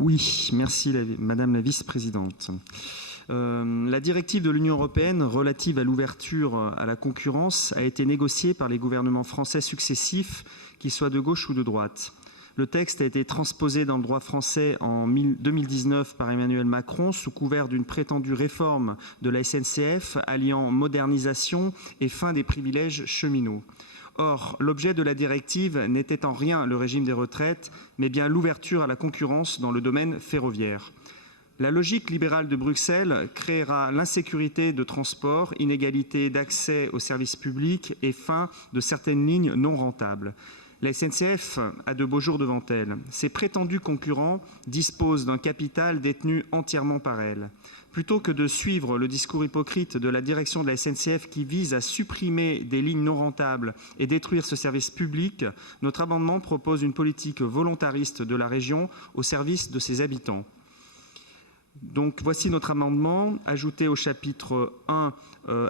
Oui, merci Madame la vice-présidente. La directive de l'Union européenne relative à l'ouverture à la concurrence a été négociée par les gouvernements français successifs, qu'ils soient de gauche ou de droite. Le texte a été transposé dans le droit français en 2019 par Emmanuel Macron sous couvert d'une prétendue réforme de la SNCF alliant modernisation et fin des privilèges cheminots. Or, l'objet de la directive n'était en rien le régime des retraites, mais bien l'ouverture à la concurrence dans le domaine ferroviaire. La logique libérale de Bruxelles créera l'insécurité de transport, inégalité d'accès aux services publics et fin de certaines lignes non rentables. La SNCF a de beaux jours devant elle. Ses prétendus concurrents disposent d'un capital détenu entièrement par elle. Plutôt que de suivre le discours hypocrite de la direction de la SNCF qui vise à supprimer des lignes non rentables et détruire ce service public, notre amendement propose une politique volontariste de la région au service de ses habitants. Donc voici notre amendement, ajouté au chapitre 1,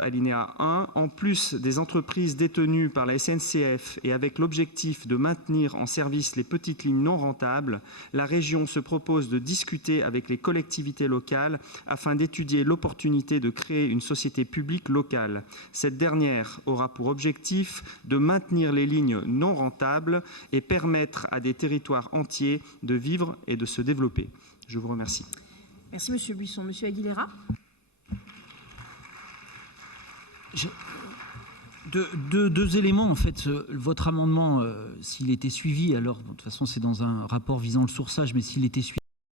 alinéa 1, en plus des entreprises détenues par la SNCF et avec l'objectif de maintenir en service les petites lignes non rentables, la région se propose de discuter avec les collectivités locales afin d'étudier l'opportunité de créer une société publique locale. Cette dernière aura pour objectif de maintenir les lignes non rentables et permettre à des territoires entiers de vivre et de se développer. Je vous remercie. Merci Monsieur Buisson. Monsieur Aguilera. Deux éléments en fait. Votre amendement, s'il était suivi, alors de toute façon c'est dans un rapport visant le sourçage, mais s'il était suivi